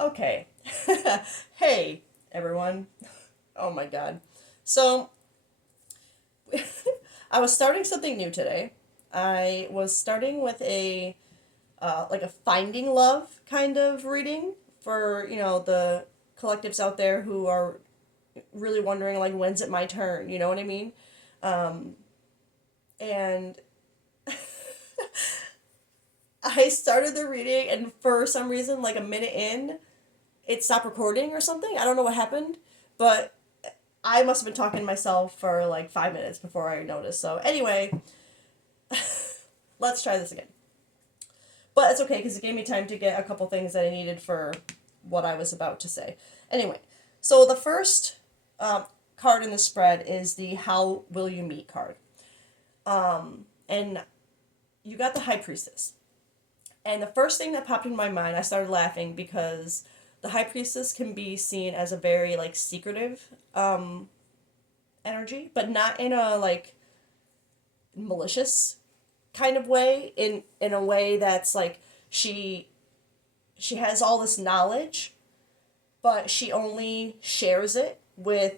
Okay. Hey, everyone. Oh my god. So, I was starting something new today. I was starting with a finding love kind of reading for, the collectives out there who are really wondering like when's it my turn, you know what I mean? Um and I started the reading and for some reason like a minute in, it stopped recording or something. I don't know what happened, but I must have been talking to myself for like 5 minutes before I noticed. So anyway, let's try this again. But it's okay because it gave me time to get a couple things that I needed for what I was about to say. Anyway, so the first card in the spread is the How Will You Meet card. And you got the High Priestess. And the first thing that popped in my mind, I started laughing because the High Priestess can be seen as a very like secretive energy, but not in a like malicious kind of way. In a way that's like she has all this knowledge, but she only shares it with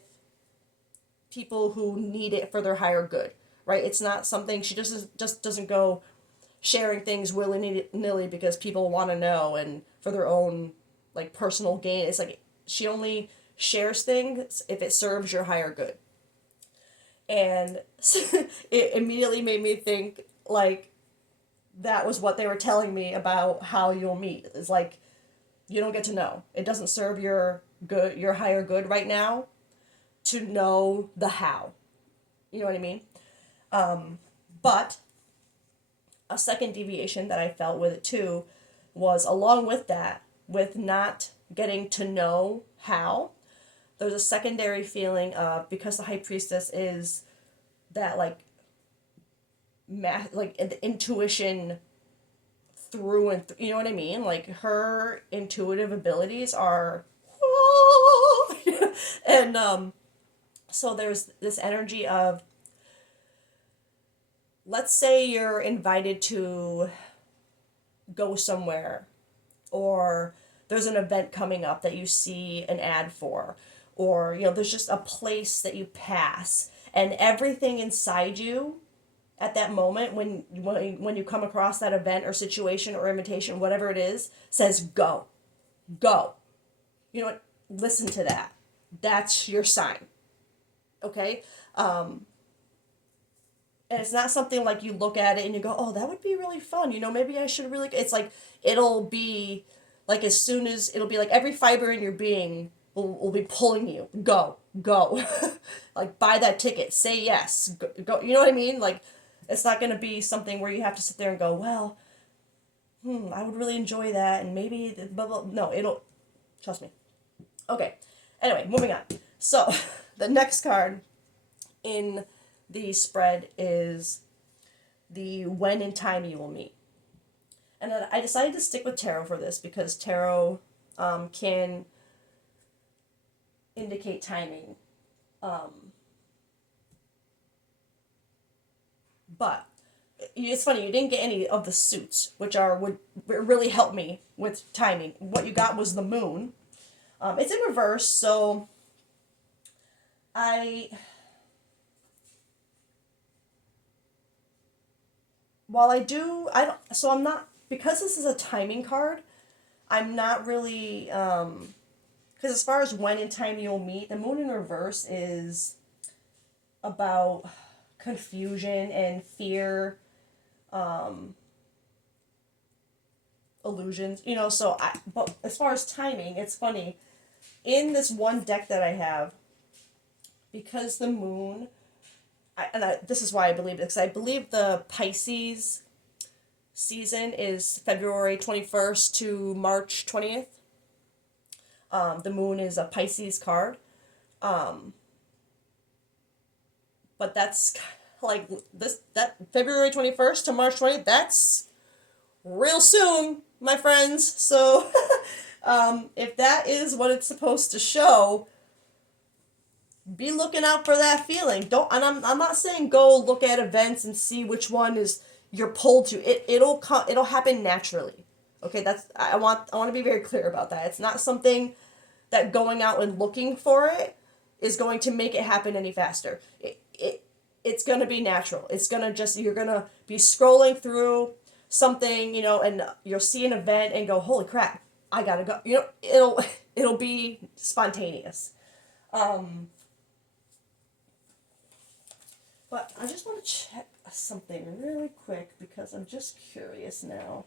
people who need it for their higher good. Right? It's not something she just doesn't go sharing things willy nilly because people want to know and for their own like personal gain. It's like she only shares things if it serves your higher good. And it immediately made me think like that was what they were telling me about how you'll meet. It's like you don't get to know. It doesn't serve your higher good right now to know the how. You know what I mean? But a second deviation that I felt with it too was along with that, with not getting to know how, there's a secondary feeling of because the high priestess is that like like the intuition through and you know what I mean? Like her intuitive abilities are and so there's this energy of let's say you're invited to go somewhere or there's an event coming up that you see an ad for or there's just a place that you pass and everything inside you at that moment when you come across that event or situation or invitation whatever it is says go, go. You know what, listen to that. That's your sign. Okay. And it's not something like you look at it and you go, oh, that would be really fun, maybe I should really, it's like it'll be like as soon as it'll be like every fiber in your being will be pulling you, go, go. Like buy that ticket, say yes, go, go, you know what I mean? Like it's not going to be something where you have to sit there and go, well, I would really enjoy that and maybe blah, blah. No, it'll, trust me. Okay, anyway, moving on. So the next card in the spread is the when in time you will meet. And then I decided to stick with tarot for this because tarot can indicate timing. But it's funny, you didn't get any of the suits, which would really help me with timing. What you got was the moon. It's in reverse, so I while I do I don't so I'm not because this is a timing card. I'm not really because as far as when in time you'll meet, the moon in reverse is about confusion and fear, illusions, so but as far as timing, it's funny. In this one deck that I have, because the moon, this is why I believe it, because I believe the Pisces season is February 21st to March 20th. The moon is a Pisces card. But that's like that February 21st to March 20th, that's real soon, my friends. So if that is what it's supposed to show, be looking out for that feeling. Don't, and I'm not saying go look at events and see which one is you're pulled to. It'll happen naturally. Okay, I want to be very clear about that. It's not something that going out and looking for it is going to make it happen any faster. It's going to be natural. It's going to just, you're going to be scrolling through something, and you'll see an event and go, holy crap, I gotta go. It'll be spontaneous. Um, but I just want to check something really quick because I'm just curious now,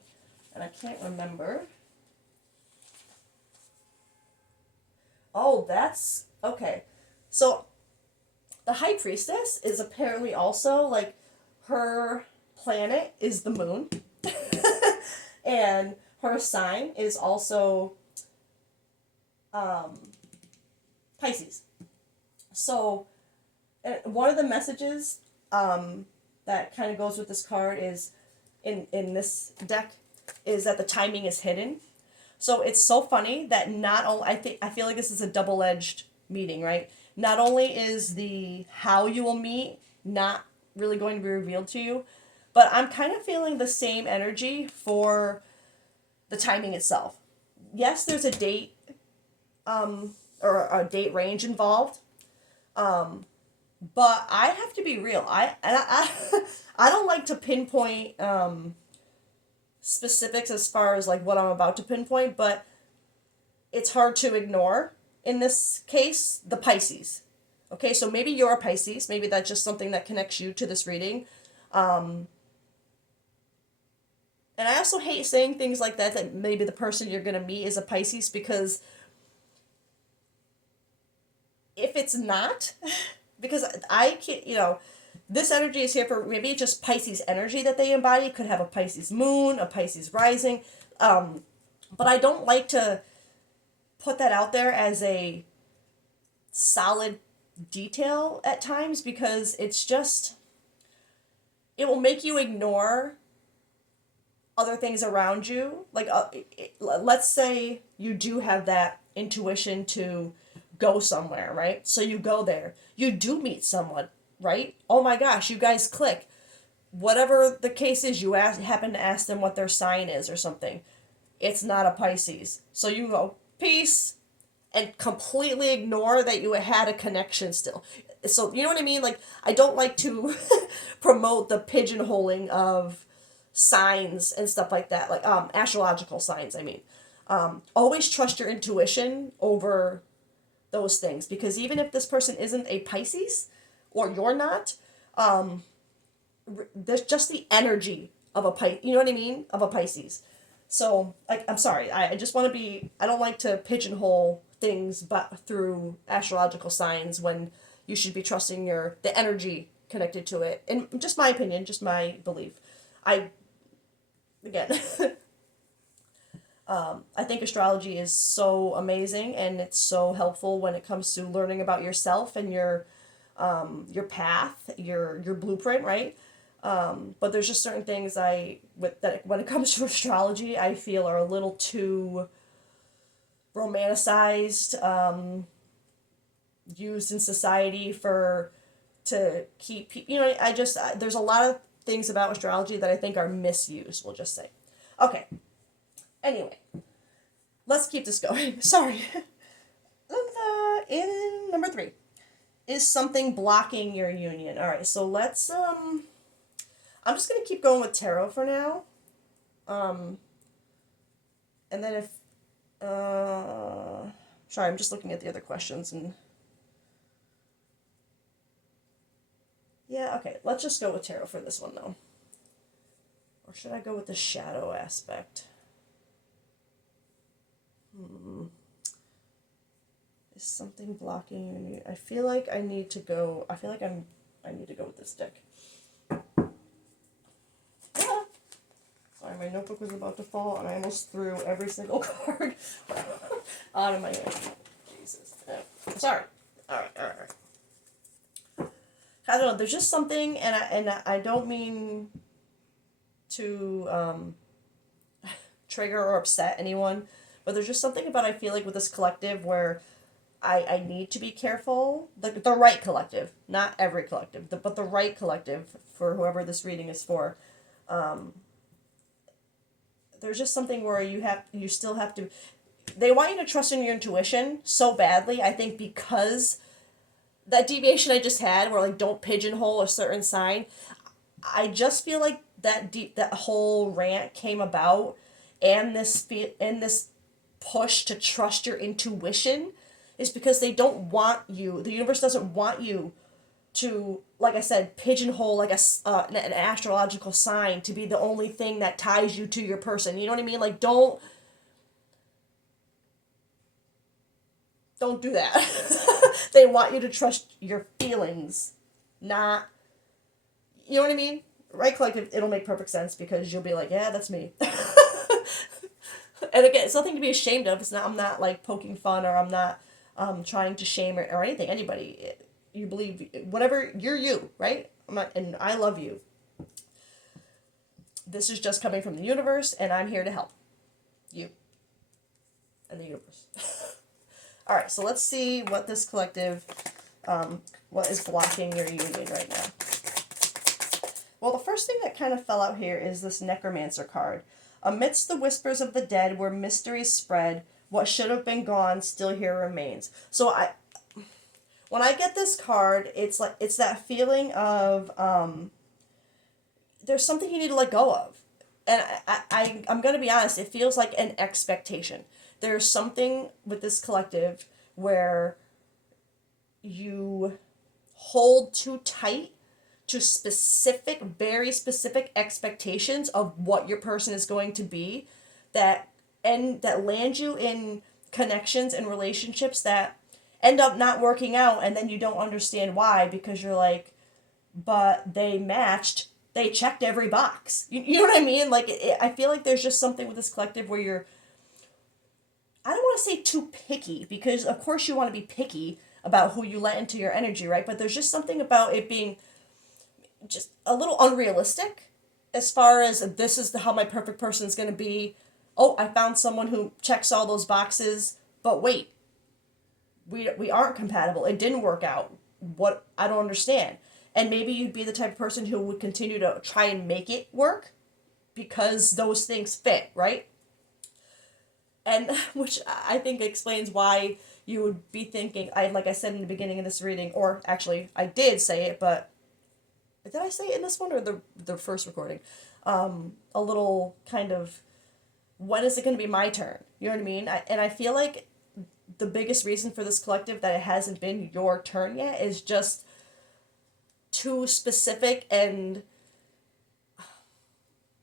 and I can't remember. Oh, that's okay. So the High Priestess is apparently also like, her planet is the moon, and her sign is also um, Pisces. So one of the messages that kind of goes with this card is in this deck is that the timing is hidden. So it's so funny that not only I feel like this is a double-edged meeting, right? Not only is the how you will meet not really going to be revealed to you, but I'm kind of feeling the same energy for the timing itself. Yes, there's a date or a date range involved, but I have to be real. I don't like to pinpoint specifics as far as like what I'm about to pinpoint, but it's hard to ignore in this case the Pisces. Okay, so maybe you're a Pisces. Maybe that's just something that connects you to this reading. And I also hate saying things like that maybe the person you're going to meet is a Pisces, because if it's not, because I can't, this energy is here for maybe just Pisces energy that they embody. Could have a Pisces moon, a Pisces rising. But I don't like to put that out there as a solid detail at times, because it will make you ignore other things around you. Like, let's say you do have that intuition to go somewhere, right? So you go there. You do meet someone, right? Oh my gosh, you guys click. Whatever the case is, you happen to ask them what their sign is or something. It's not a Pisces. So you go, peace, and completely ignore that you had a connection still. So, you know what I mean? Like, I don't like to promote the pigeonholing of signs and stuff like that, like astrological signs, I mean. Always trust your intuition over those things, because even if this person isn't a Pisces or you're not, there's just the energy of a Pisces, you know what I mean? Of a Pisces. So, like, I'm sorry, I just want to be, I don't like to pigeonhole things but through astrological signs when you should be trusting the energy connected to it. And just my opinion, just my belief. I, again, I think astrology is so amazing, and it's so helpful when it comes to learning about yourself and your path, your blueprint, right? But there's just certain things that when it comes to astrology, I feel are a little too romanticized, used in society to keep, there's a lot of things about astrology that I think are misused, we'll just say. Okay. Anyway, let's keep this going. Sorry. In number 3, is something blocking your union? All right, so let's I'm just gonna keep going with tarot for now. And then if sorry, I'm just looking at the other questions and yeah, okay, let's just go with tarot for this one though. Or should I go with the shadow aspect? Is something blocking you? I feel like I need to go. I need to go with this deck. Ah! Sorry, my notebook was about to fall, and I almost threw every single card out of my hand. Jesus. Sorry. All right. I don't know. There's just something, and I don't mean to trigger or upset anyone, but there's just something about, I feel like, with this collective where I need to be careful. The right collective, not every collective, but the right collective for whoever this reading is for. There's there's just something where you still have to, they want you to trust in your intuition so badly, I think, because that deviation I just had where like don't pigeonhole a certain sign, I just feel like that whole rant came about, and this push to trust your intuition is because they don't want you, the universe doesn't want you to, like I said, pigeonhole like an astrological sign to be the only thing that ties you to your person. You know what I mean? Like don't do that. They want you to trust your feelings, not, you know what I mean? Right, collective, it'll make perfect sense because you'll be like, yeah, that's me. And again, it's nothing to be ashamed of. It's not, I'm not like poking fun, or I'm not trying to shame or anything. Anybody, you believe whatever, you're you, right? I'm not, and I love you. This is just coming from the universe, and I'm here to help you and the universe. All right, so let's see what this collective, what is blocking your union right now. Well, the first thing that kind of fell out here is this Necromancer card. Amidst the whispers of the dead, where mysteries spread, what should have been gone still here remains. So when I get this card, it's like, it's that feeling of there's something you need to let go of. And I'm going to be honest, it feels like an expectation. There's something with this collective where you hold too tight to specific, very specific expectations of what your person is going to be, that land you in connections and relationships that end up not working out, and then you don't understand why, because you're like, but they matched, they checked every box. You know what I mean? Like, I feel like there's just something with this collective where you're, I don't want to say too picky, because of course you want to be picky about who you let into your energy, right? But there's just something about it being just a little unrealistic as far as this is how my perfect person is going to be. Oh, I found someone who checks all those boxes, but wait, we aren't compatible. It didn't work out. What, I don't understand. And maybe you'd be the type of person who would continue to try and make it work because those things fit, right? And which I think explains why you would be thinking, like I said in the beginning of this reading, or actually I did say it, but did I say it in this one or the first recording? A little kind of, when is it going to be my turn? You know what I mean? And I feel like the biggest reason for this collective that it hasn't been your turn yet is just too specific and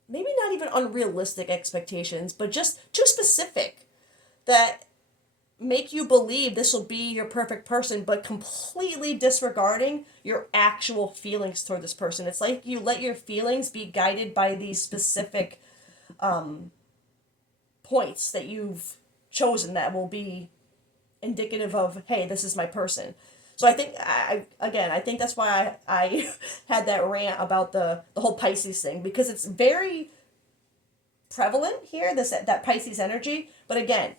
maybe not even unrealistic expectations, but just too specific that make you believe this will be your perfect person, but completely disregarding your actual feelings toward this person. It's like you let your feelings be guided by these specific points that you've chosen that will be indicative of, hey, this is my person. So I think, I think that's why I had that rant about the whole Pisces thing, because it's very prevalent here, that Pisces energy. But again,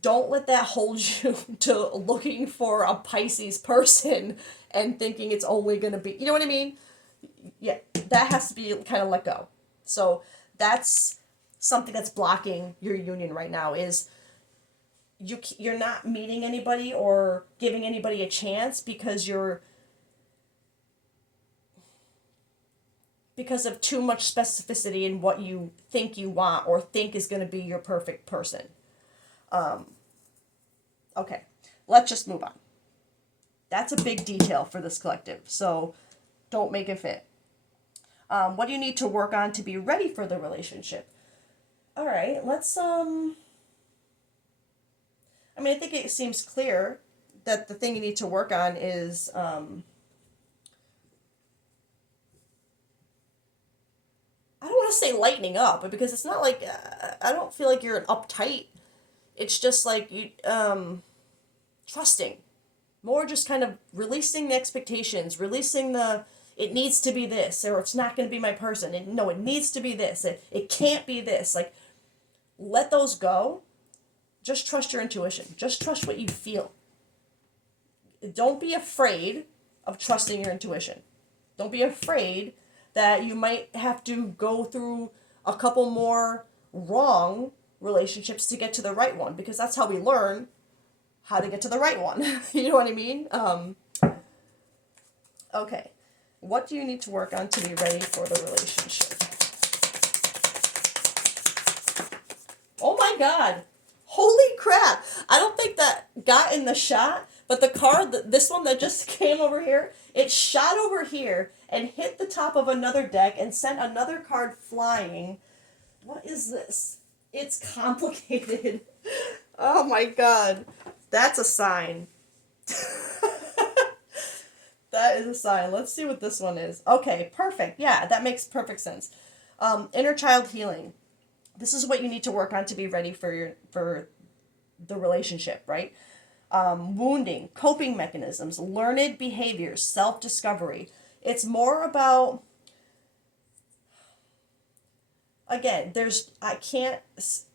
don't let that hold you to looking for a Pisces person and thinking it's only going to be, you know what I mean? Yeah, that has to be kind of let go. So that's something that's blocking your union right now, is you're not meeting anybody or giving anybody a chance because of too much specificity in what you think you want or think is going to be your perfect person. Okay, let's just move on. That's a big detail for this collective, so don't make it fit. What do you need to work on to be ready for the relationship? All right, let's I think it seems clear that the thing you need to work on is I don't want to say lightening up, because it's not like I don't feel like you're an uptight. It's just like you trusting, more just kind of releasing the expectations, releasing the it needs to be this, or it's not going to be my person. No, it needs to be this. It can't be this. Like, let those go. Just trust your intuition. Just trust what you feel. Don't be afraid of trusting your intuition. Don't be afraid that you might have to go through a couple more wrong relationships to get to the right one, because that's how we learn how to get to the right one. You know what I mean? Okay. What do you need to work on to be ready for the relationship? Oh my God. Holy crap. I don't think that got in the shot, but the card, this one that just came over here, it shot over here and hit the top of another deck and sent another card flying. What is this? It's complicated. Oh my God. That's a sign. That is a sign. Let's see what this one is. Okay, perfect. Yeah, that makes perfect sense. Inner child healing. This is what you need to work on to be ready for the relationship, right? Wounding, coping mechanisms, learned behaviors, self-discovery. It's more about, again, I can't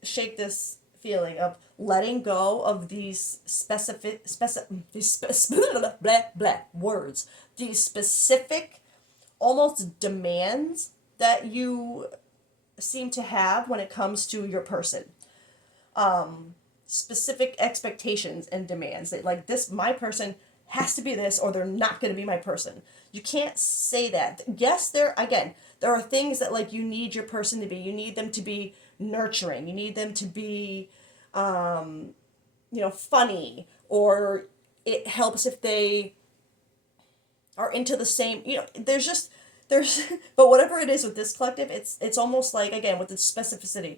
shake this feeling of letting go of these blah, blah, words, these specific, almost demands that you seem to have when it comes to your person. Specific expectations and demands that, like, this, my person has to be this or they're not going to be my person. You can't say that. Yes, there are things that, like, you need your person to be. You need them to be nurturing. You need them to be funny, or it helps if they are into the same, there's but whatever it is with this collective, it's almost like, again, with the specificity,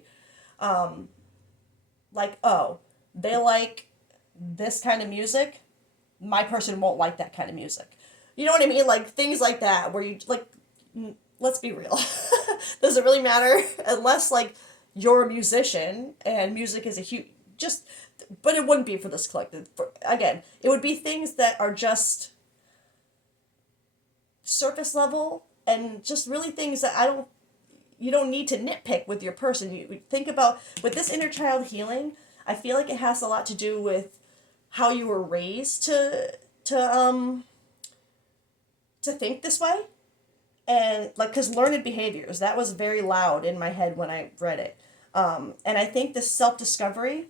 like, oh, they like this kind of music, my person won't like that kind of music. You know what I mean? Like, things like that, where you, like, let's be real. Does it really matter? Unless, like, you're a musician and music is a huge, but it wouldn't be for this collective. Again, it would be things that are just surface level, and just really things that you don't need to nitpick with your person. You think about, with this inner child healing, I feel like it has a lot to do with how you were raised to think this way. And, like, because learned behaviors, that was very loud in my head when I read it. And I think this self-discovery,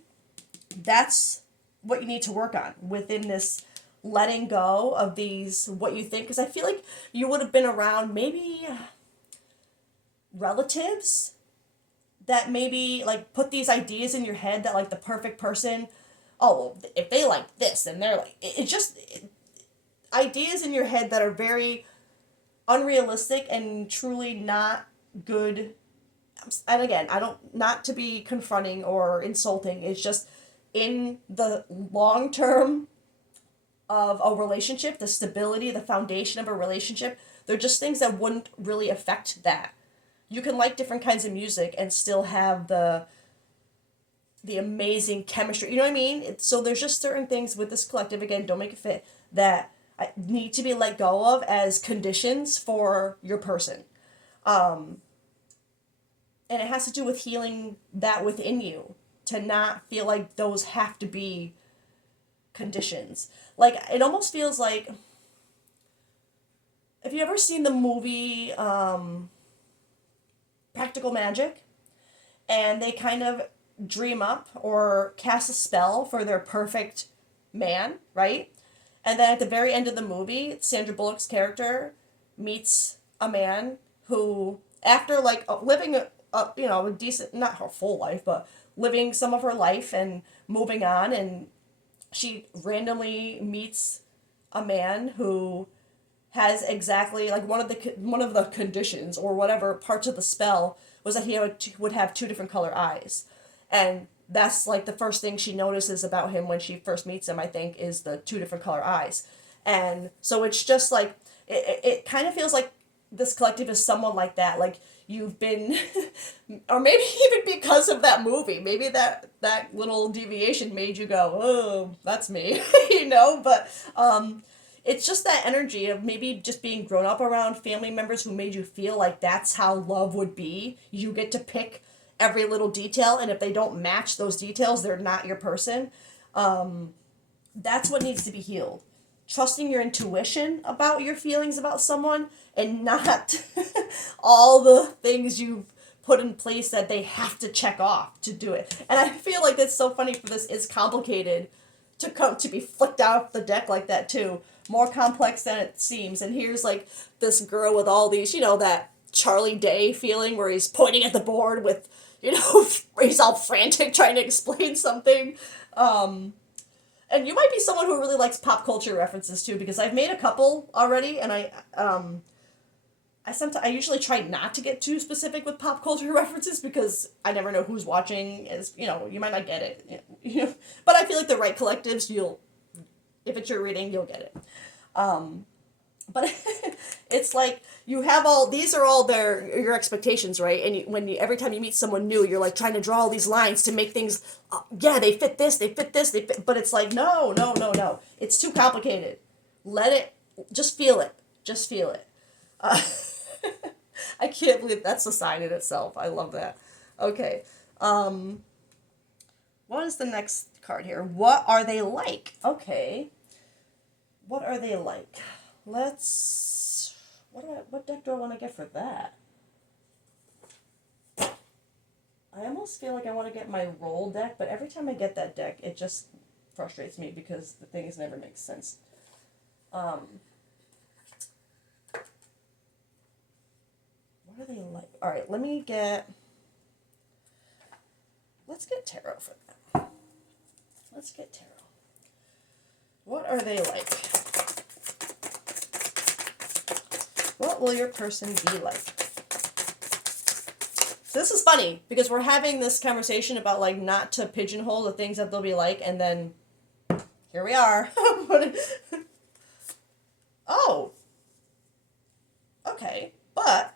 that's what you need to work on within this letting go of these, what you think. Because I feel like you would have been around maybe relatives that maybe, like, put these ideas in your head that, like, the perfect person, oh, well, if they like this, then they're like, ideas in your head that are very unrealistic and truly not good. And again, I don't, not to be confronting or insulting, it's just in the long term of a relationship, the stability, the foundation of a relationship, they're just things that wouldn't really affect that. You can like different kinds of music and still have the amazing chemistry. You know what I mean? So there's just certain things with this collective, again, don't make it fit, that need to be let go of as conditions for your person. And it has to do with healing that within you, to not feel like those have to be conditions. Like, it almost feels like, have you ever seen the movie Practical Magic? And they kind of dream up or cast a spell for their perfect man, right? And then at the very end of the movie, Sandra Bullock's character meets a man who, after, like, living a decent, not her full life, but living some of her life and moving on, and she randomly meets a man who has exactly, like, one of the conditions or whatever parts of the spell was that he would have two different color eyes. And that's, like, the first thing she notices about him when she first meets him, I think, is the two different color eyes. And so it's just like, it kind of feels like this collective is someone like that. Like, you've been, or maybe even because of that movie, maybe that little deviation made you go, oh, that's me, but it's just that energy of maybe just being grown up around family members who made you feel like that's how love would be. You get to pick every little detail, and if they don't match those details, they're not your person. That's what needs to be healed. Trusting your intuition about your feelings about someone, and not all the things you've put in place that they have to check off to do it. And I feel like that's so funny for this. It's complicated to come to be flicked off the deck like that too. More complex than it seems. And here's like this girl with all these, that Charlie Day feeling where he's pointing at the board with, he's all frantic trying to explain something. And you might be someone who really likes pop culture references too, because I've made a couple already, and I usually try not to get too specific with pop culture references because I never know who's watching. You might not get it. But I feel like the right collectives, if it's your reading, you'll get it. But it's like you have these are all your expectations, right? And every time you meet someone new, you're like trying to draw all these lines to make things, they fit this, but it's like, no. It's too complicated. Just feel it. I can't believe that's a sign in itself. I love that. Okay. What is the next card here? What are they like? Okay. What are they like? What deck do I want to get for that? I almost feel like I want to get my roll deck, but every time I get that deck, it just frustrates me because the things never make sense. What are they like? All right, let's get tarot for that. Let's get tarot. What are they like? What will your person be like? So this is funny because we're having this conversation about like not to pigeonhole the things that they'll be like, and then here we are. Oh. Okay. But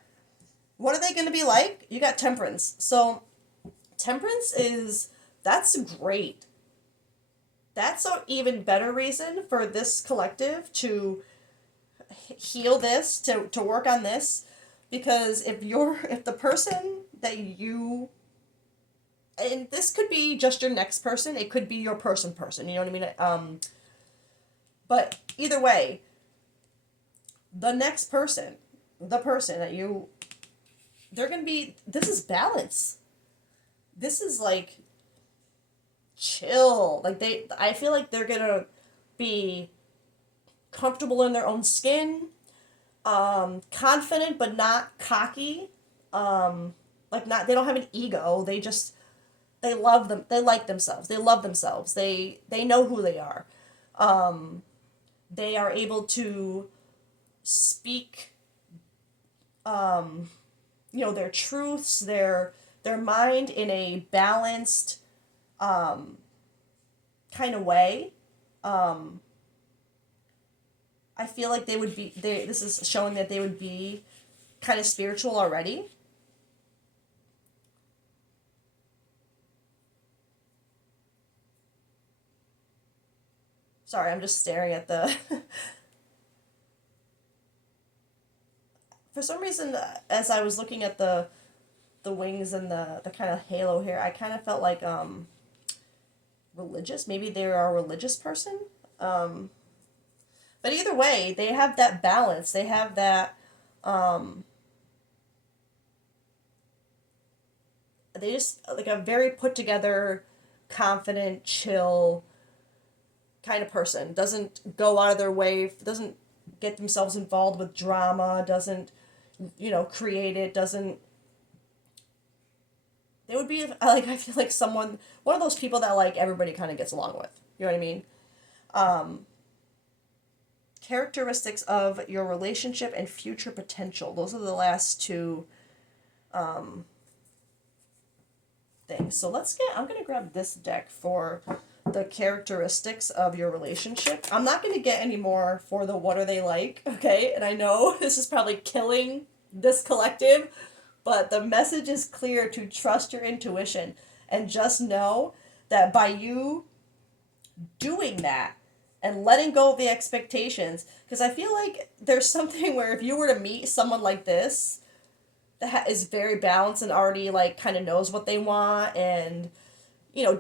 what are they going to be like? You got Temperance. So Temperance that's great. That's an even better reason for this collective to heal this, to work on this, because if the person that and this could be just your next person, it could be your person, you know what I mean? But either way, the next person, the person that they're going to be, this is balance. This is like chill. Like I feel like they're going to be comfortable in their own skin, confident but not cocky, they don't have an ego. They love them. They like themselves. They love themselves. They know who they are. They are able to speak, their truths, their mind in a balanced, kind of way. I feel like this is showing that they would be kind of spiritual already. Sorry, I'm just staring at the... For some reason, as I was looking at the wings and the kind of halo here, I kind of felt like religious. Maybe they are a religious person. But either way, they have that balance. They have that... they just, like a very put together, confident, chill kind of person. Doesn't go out of their way, doesn't get themselves involved with drama, doesn't, create it, doesn't... They would be, I feel like one of those people that, like, everybody kind of gets along with. You know what I mean? Characteristics of your relationship and future potential. Those are the last two things. So I'm going to grab this deck for the characteristics of your relationship. I'm not going to get any more for the what are they like, okay? And I know this is probably killing this collective, but the message is clear to trust your intuition and just know that by you doing that and letting go of the expectations, because I feel like there's something where if you were to meet someone like this that is very balanced and already like kind of knows what they want and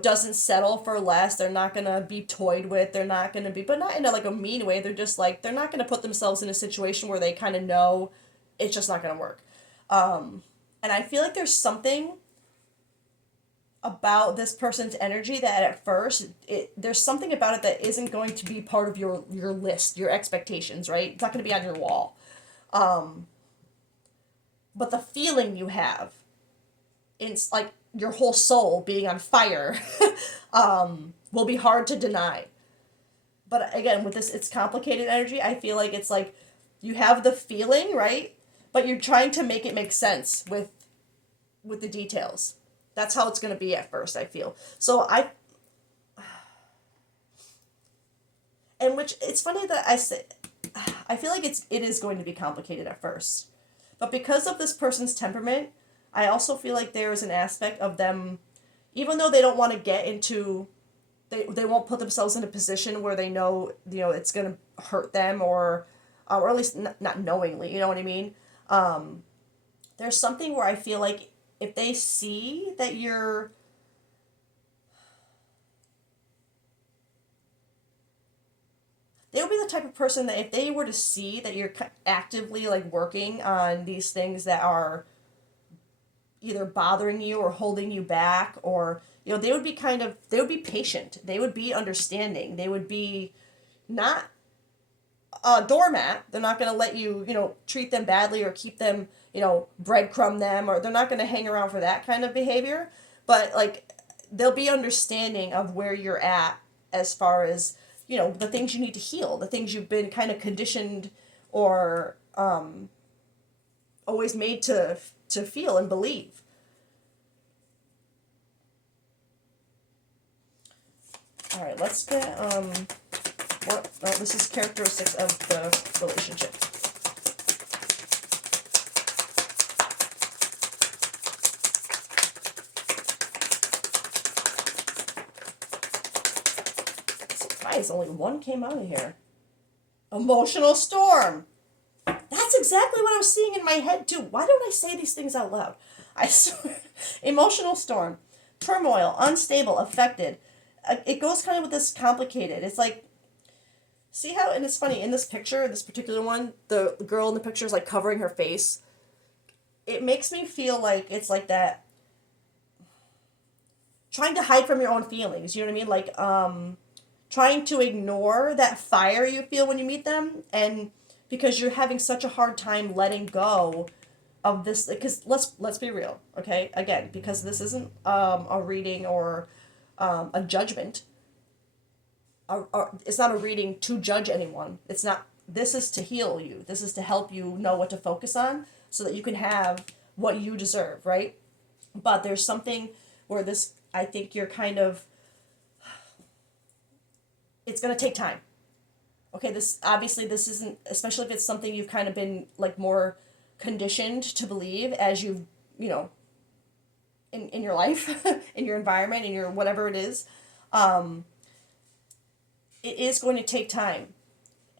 doesn't settle for less, they're not going to be toyed with, they're not going to be, but not in a mean way, they're just like, they're not going to put themselves in a situation where they kind of know it's just not going to work. And I feel like there's something about this person's energy that at first there's something about it that isn't going to be part of your list, your expectations, right? It's not going to be on your wall. But the feeling you have, it's like your whole soul being on fire, will be hard to deny. But again, with this, it's complicated energy. I feel like it's like you have the feeling, right? But you're trying to make it make sense with the details. That's how it's going to be at first, I feel. And which it's funny that I say, I feel like it is going to be complicated at first. But because of this person's temperament, I also feel like there is an aspect of them, even though they don't want to get into, they won't put themselves in a position where they know, it's going to hurt them, or at least not knowingly, you know what I mean? There's something where I feel like if they see that they would be the type of person that if they were to see that you're actively like working on these things that are either bothering you or holding you back, or they would be they would be patient, they would be understanding, they would be not a doormat. They're not going to let you, treat them badly or keep them, breadcrumb them, or they're not going to hang around for that kind of behavior. But like, they'll be understanding of where you're at as far as, the things you need to heal, the things you've been kind of conditioned or always made to feel and believe. All right, let's get what? Oh, this is characteristics of the relationship. Surprise! Only one came out of here. Emotional storm. That's exactly what I was seeing in my head too. Why don't I say these things out loud? I swear. Emotional storm, turmoil, unstable, affected. It goes kind of with this complicated. It's like, see how, and it's funny, in this picture, this particular one, the girl in the picture is like covering her face. It makes me feel like it's like that, trying to hide from your own feelings, you know what I mean? Like, trying to ignore that fire you feel when you meet them, and because you're having such a hard time letting go of this, because let's be real, okay? Again, because this isn't a reading or a judgment. It's not a reading to judge anyone. It's not. This is to heal you. This is to help you know what to focus on so that you can have what you deserve, right? But there's something where this, I think you're kind of, it's going to take time. Okay, this obviously this isn't, especially if it's something you've kind of been like more conditioned to believe as you've, in your life, in your environment, in your whatever it is. It is going to take time.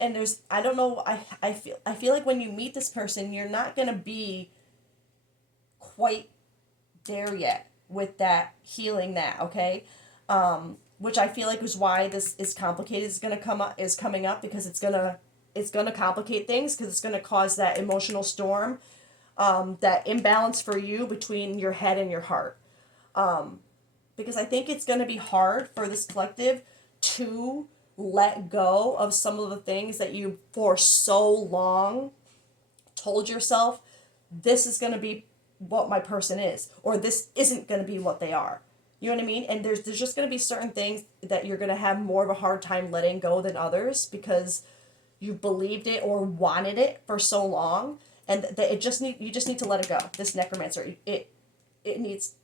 And there's, I don't know, I feel like when you meet this person, you're not going to be quite there yet with that healing that, okay? Which I feel like is why this is complicated, is coming up, because it's gonna complicate things, because it's gonna cause that emotional storm, that imbalance for you between your head and your heart. Because I think it's gonna be hard for this collective to let go of some of the things that you for so long told yourself, this is gonna be what my person is, or this isn't gonna be what they are. You know what I mean? And there's just going to be certain things that you're going to have more of a hard time letting go than others, because you believed it or wanted it for so long, and that you just need to let it go. This necromancer, it needs.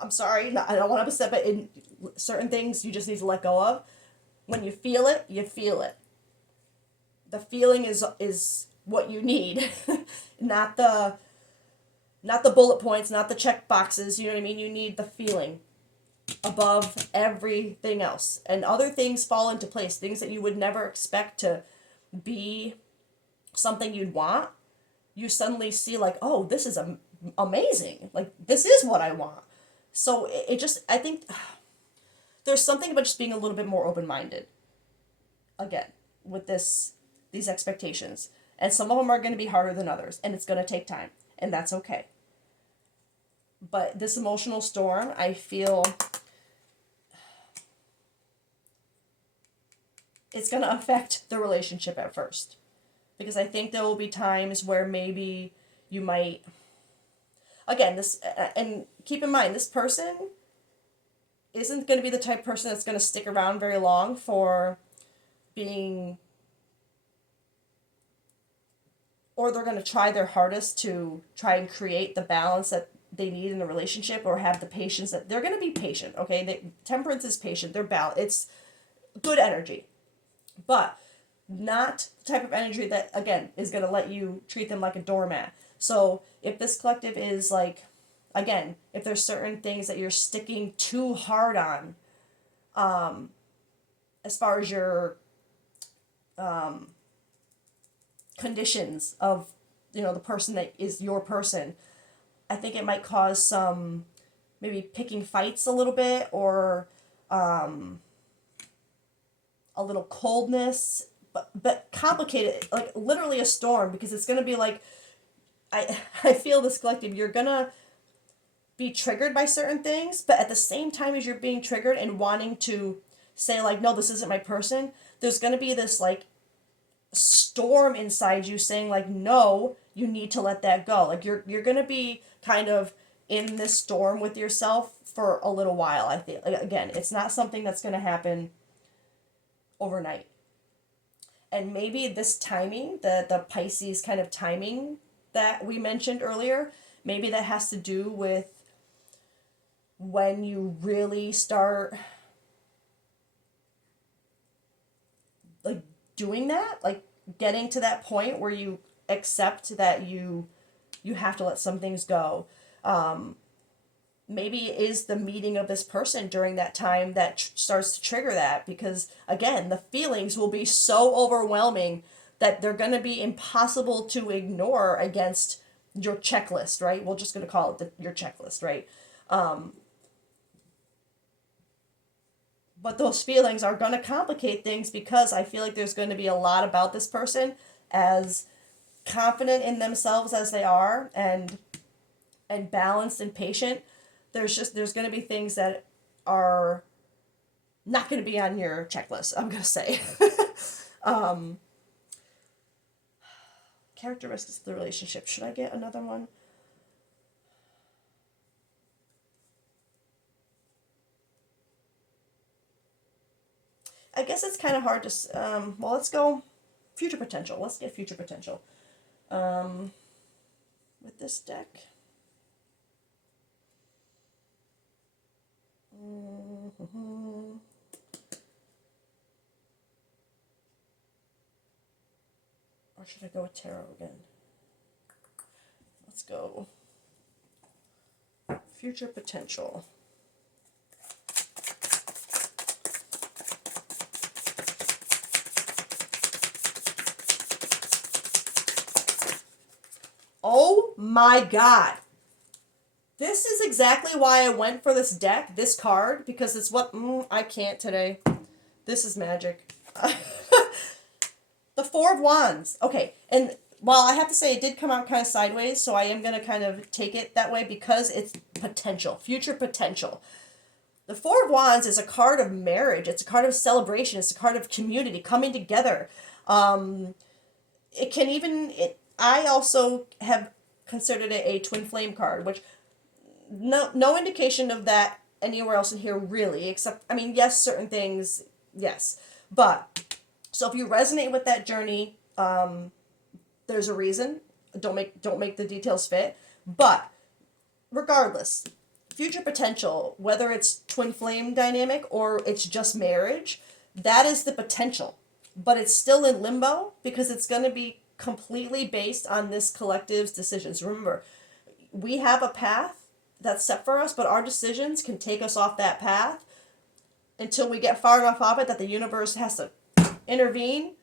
I'm sorry, I don't want to upset, but in certain things you just need to let go of. When you feel it, you feel it. The feeling is what you need, not the bullet points, not the check boxes, you know what I mean? You need the feeling above everything else. And other things fall into place, things that you would never expect to be something you'd want. You suddenly see like, oh, this is amazing. Like, this is what I want. So it just, I think there's something about just being a little bit more open-minded, again, with these expectations. And some of them are going to be harder than others, and it's going to take time. and that's okay. But this emotional storm, I feel it's going to affect the relationship at first. Because I think there will be times where maybe you might, again, this, and keep in mind, this person isn't going to be the type of person that's going to stick around very long for being, or they're going to try their hardest to try and create the balance that they need in a relationship, or have the patience that they're going to be patient. Okay, temperance is patient. They're balanced. It's good energy, but not the type of energy that, again, is going to let you treat them like a doormat. So if this collective is like, again, if there's certain things that you're sticking too hard on, as far as your conditions of, the person that is your person, I think it might cause some maybe picking fights a little bit, or a little coldness, but complicated, like literally a storm, because it's going to be like, I feel this collective, you're going to be triggered by certain things, but at the same time as you're being triggered and wanting to say like, no, this isn't my person, there's going to be this like storm inside you saying like, no, you need to let that go. Like you're going to be kind of in this storm with yourself for a little while. I think, like, again, it's not something that's going to happen overnight. And maybe this timing, the Pisces kind of timing that we mentioned earlier, maybe that has to do with when you really start like doing that, like getting to that point where you accept that you have to let some things go. Maybe it is the meeting of this person during that time that starts to trigger that, because again, the feelings will be so overwhelming that they're going to be impossible to ignore against your checklist, right? We're just going to call it your checklist, right? But those feelings are going to complicate things, because I feel like there's going to be a lot about this person, as confident in themselves as they are, and balanced and patient. There's going to be things that are not going to be on your checklist, I'm going to say. Characteristics of the relationship. Should I get another one? I guess it's kind of hard to, well, let's go future potential. Let's get future potential. With this deck. Or should I go with tarot again? Let's go future potential. Oh my God. This is exactly why I went for this deck, this card, because it's what, I can't today. This is magic. The Four of Wands. Okay, and while I have to say it did come out kind of sideways, so I am going to kind of take it that way because it's potential, future potential. The Four of Wands is a card of marriage. It's a card of celebration. It's a card of community, coming together. It can even, I also have considered it a twin flame card, which no indication of that anywhere else in here really, except, I mean, yes, certain things, yes. But, so if you resonate with that journey, there's a reason. Don't make the details fit. But regardless, future potential, whether it's twin flame dynamic or it's just marriage, that is the potential. But it's still in limbo because it's going to be completely based on this collective's decisions. Remember, we have a path that's set for us, but our decisions can take us off that path until we get far enough off it that the universe has to intervene,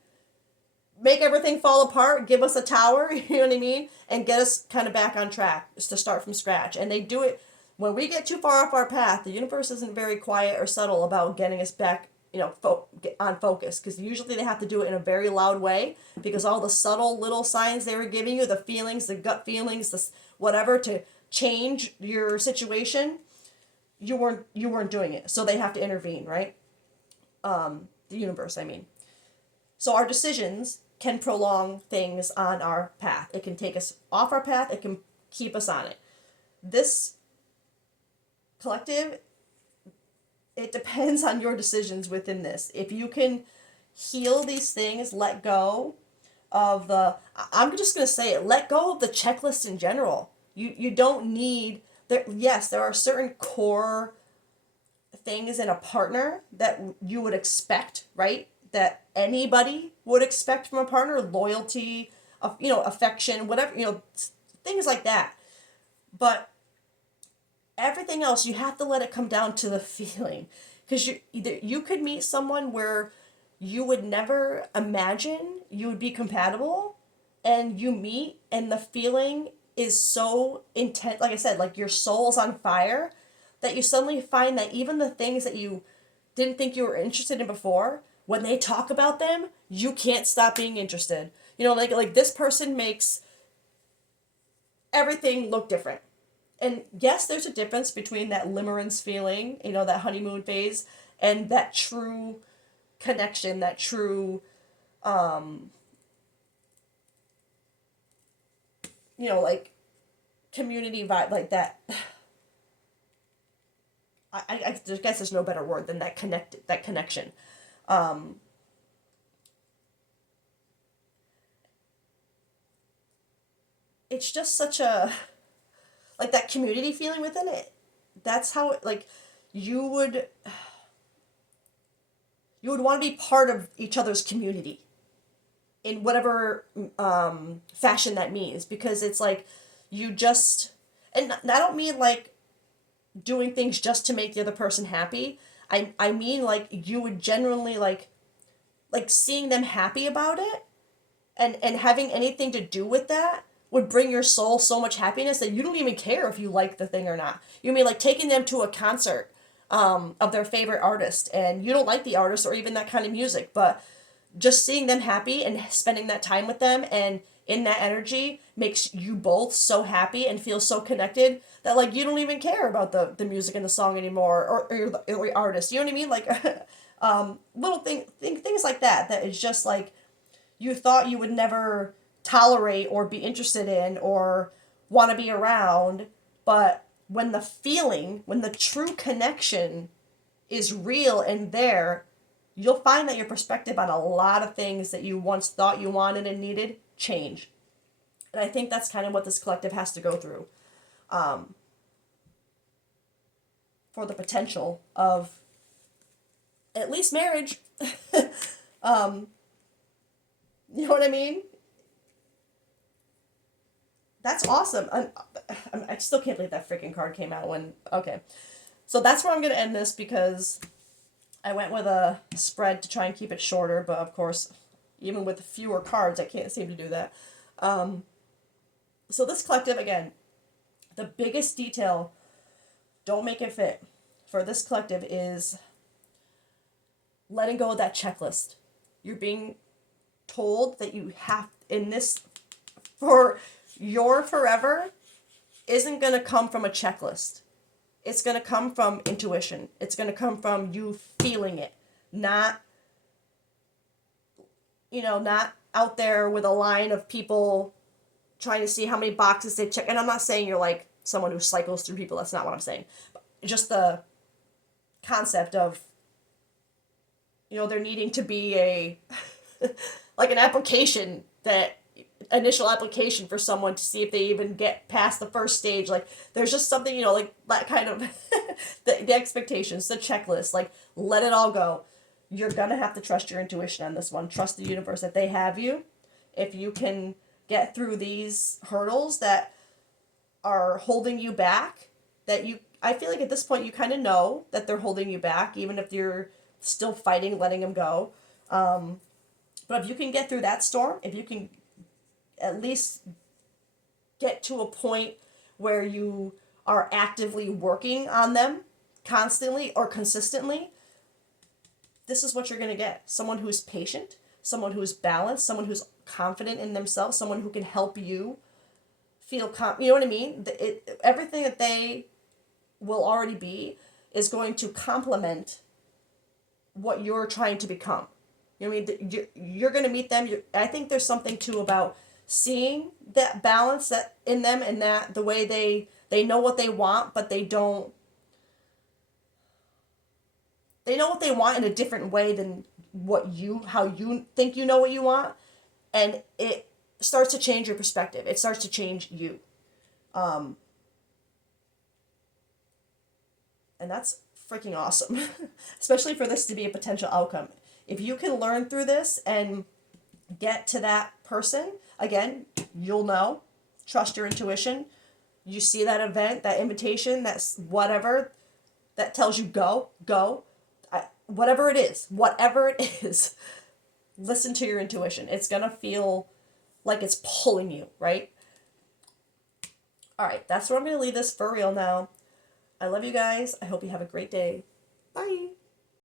make everything fall apart, give us a tower, you know what I mean, and get us kind of back on track, just to start from scratch. And they do it when we get too far off our path. The universe isn't very quiet or subtle about getting us back, on focus, because usually they have to do it in a very loud way, because all the subtle little signs they were giving you, the feelings, the gut feelings, whatever to change your situation, you weren't doing it. So they have to intervene, right? The universe, I mean. So our decisions can prolong things on our path. It can take us off our path, it can keep us on it. This collective, it depends on your decisions within this. If you can heal these things, let go of the, I'm just going to say it, let go of the checklist in general. You don't need there. Yes, there are certain core things in a partner that you would expect, right? That anybody would expect from a partner, loyalty, affection, whatever, things like that. But everything else, you have to let it come down to the feeling, because you could meet someone where you would never imagine you would be compatible, and you meet and the feeling is so intense, like I said, like your soul's on fire, that you suddenly find that even the things that you didn't think you were interested in before, when they talk about them, you can't stop being interested. Like this person makes everything look different. And yes, there's a difference between that limerence feeling, that honeymoon phase, and that true connection, that true, like community vibe, like that. I guess there's no better word than that connection. Um, it's just such a, like that community feeling within it. That's how, like, you would you would want to be part of each other's community in whatever fashion that means, because it's like you just, and I don't mean like doing things just to make the other person happy. I mean like you would genuinely like seeing them happy about it, and having anything to do with that would bring your soul so much happiness that you don't even care if you like the thing or not. You mean like taking them to a concert of their favorite artist, and you don't like the artist or even that kind of music, but just seeing them happy and spending that time with them and in that energy makes you both so happy and feel so connected that like you don't even care about the music and the song anymore, or your artist. You know what I mean? Like little things like that is just like you thought you would never tolerate or be interested in or want to be around, but when the true connection is real and there, you'll find that your perspective on a lot of things that you once thought you wanted and needed change. And I think that's kind of what this collective has to go through, for the potential of at least marriage. um, you know what I mean? That's awesome. I still can't believe that freaking card came out when. Okay. So that's where I'm going to end this, because I went with a spread to try and keep it shorter, but of course, even with fewer cards, I can't seem to do that. So this collective, again, the biggest detail, don't make it fit, for this collective is letting go of that checklist. You're being told that you have, in this, for your forever, isn't going to come from a checklist. It's going to come from intuition. It's going to come from you feeling it, not, not out there with a line of people trying to see how many boxes they check. And I'm not saying you're like someone who cycles through people. That's not what I'm saying. But just the concept of, there needing to be a, like an application, that initial application for someone to see if they even get past the first stage. Like there's just something, like that kind of the expectations, the checklist, like let it all go. You're gonna have to trust your intuition on this one. Trust the universe that they have you. If you can get through these hurdles that are holding you back, I feel like at this point you kind of know that they're holding you back, even if you're still fighting letting them go. But if you can get through that storm, if you can at least get to a point where you are actively working on them constantly or consistently, this is what you're going to get. Someone who's patient, someone who's balanced, someone who's confident in themselves, someone who can help you feel you know what I mean? Everything that they will already be is going to complement what you're trying to become. You know what I mean? You're going to meet them. I think there's something too about seeing that balance that in them, and that the way they know what they want, but they know what they want in a different way than how you think you know what you want, and it starts to change your perspective. It starts to change you. Um, and that's freaking awesome, especially for this to be a potential outcome. If you can learn through this and get to that person, again, you'll know. Trust your intuition. You see that event, that invitation, that's whatever that tells you go, go. Whatever it is, listen to your intuition. It's going to feel like it's pulling you, right? All right, that's where I'm going to leave this for real now. I love you guys. I hope you have a great day. Bye.